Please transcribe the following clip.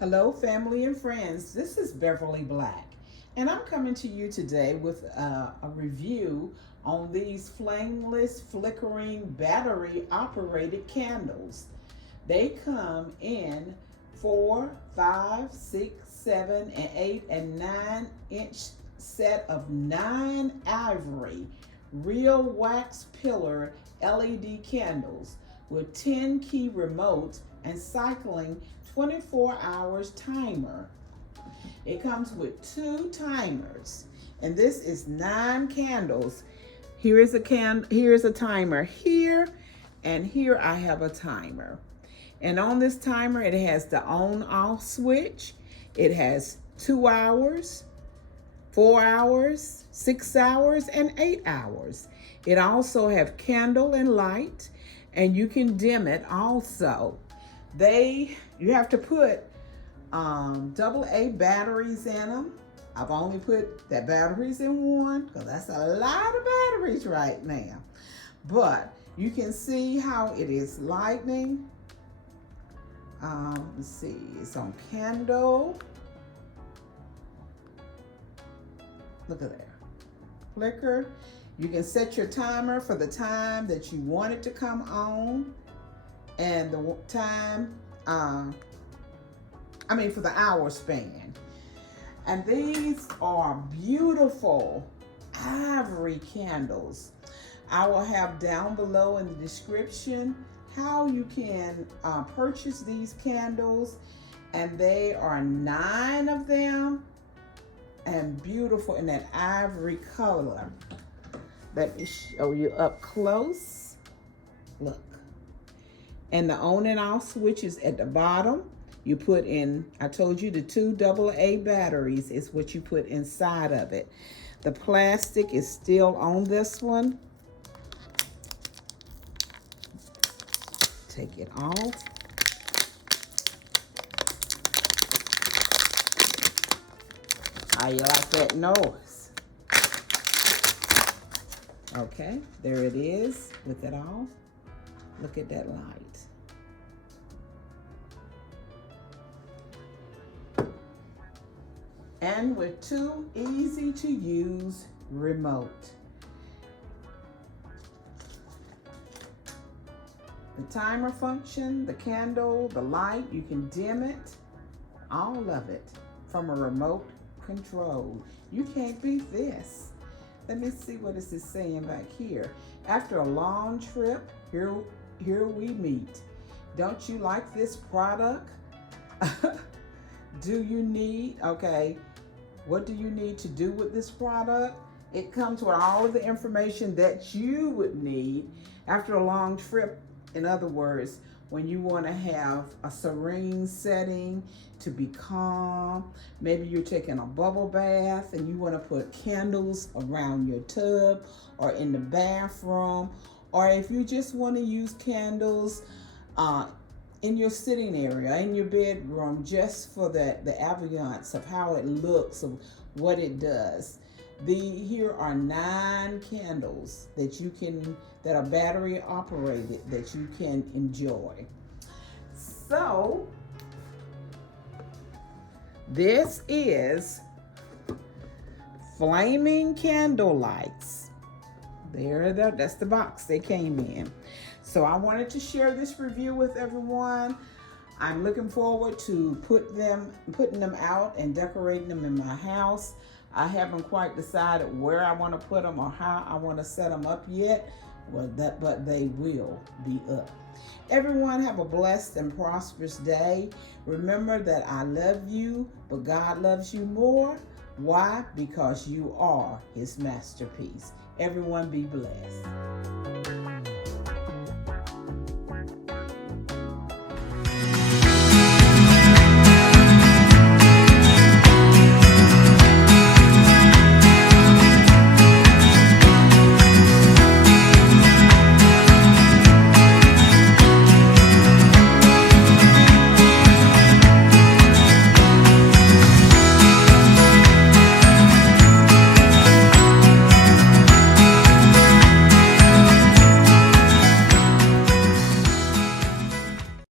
Hello, family and friends. This is Beverly Black, and I'm coming to you today with a review on these flameless, flickering, battery operated candles. They come in 4, 5, 6, 7, and 8, and 9-inch set of 9 Ivory real wax pillar LED candles with 10 key remotes and cycling 24 hours timer. It comes with 2 timers, and this is 9 candles. Here is a timer here, and here I have a timer. And on this timer, it has the on-off switch. It has 2 hours, 4 hours, 6 hours, and 8 hours. It also have candle and light, and you can dim it also. You have to put AA batteries in them. I've only put the batteries in one because that's a lot of batteries right now. But you can see how it is lighting. Let's see, it's on candle. Look at there. Flicker. You can set your timer for the time that you want it to come on, and the time, for the hour span. And these are beautiful ivory candles. I will have down below in the description how you can purchase these candles, and they are 9 of them and beautiful in that ivory color. Let me show you up close. Look. And the on and off switch is at the bottom. You put in, I told you, the 2 AA batteries is what you put inside of it. The plastic is still on this one. Take it off. How you like that noise? Okay, there it is with it off. Look at that light. And with 2 easy to use remote. The timer function, the candle, the light, you can dim it, all of it from a remote control. You can't beat this. Let me see what this is saying back here. After a long trip, here we meet. Don't you like this product? Do you need, okay, what do you need to do with this product? It comes with all of the information that you would need after a long trip. In other words, when you want to have a serene setting, to be calm, maybe you're taking a bubble bath and you want to put candles around your tub or in the bathroom, or if you just want to use candles in your sitting area, in your bedroom, just for the ambiance of how it looks, of what it does. Here are 9 candles that are battery operated that you can enjoy. So this is flaming candle lights. That's the box they came in. So I wanted to share this review with everyone. I'm looking forward to putting them out and decorating them in my house. I haven't quite decided where I want to put them or how I want to set them up yet, but they will be up. Everyone have a blessed and prosperous day. Remember that I love you, but God loves you more. Why? Because you are His masterpiece. Everyone be blessed.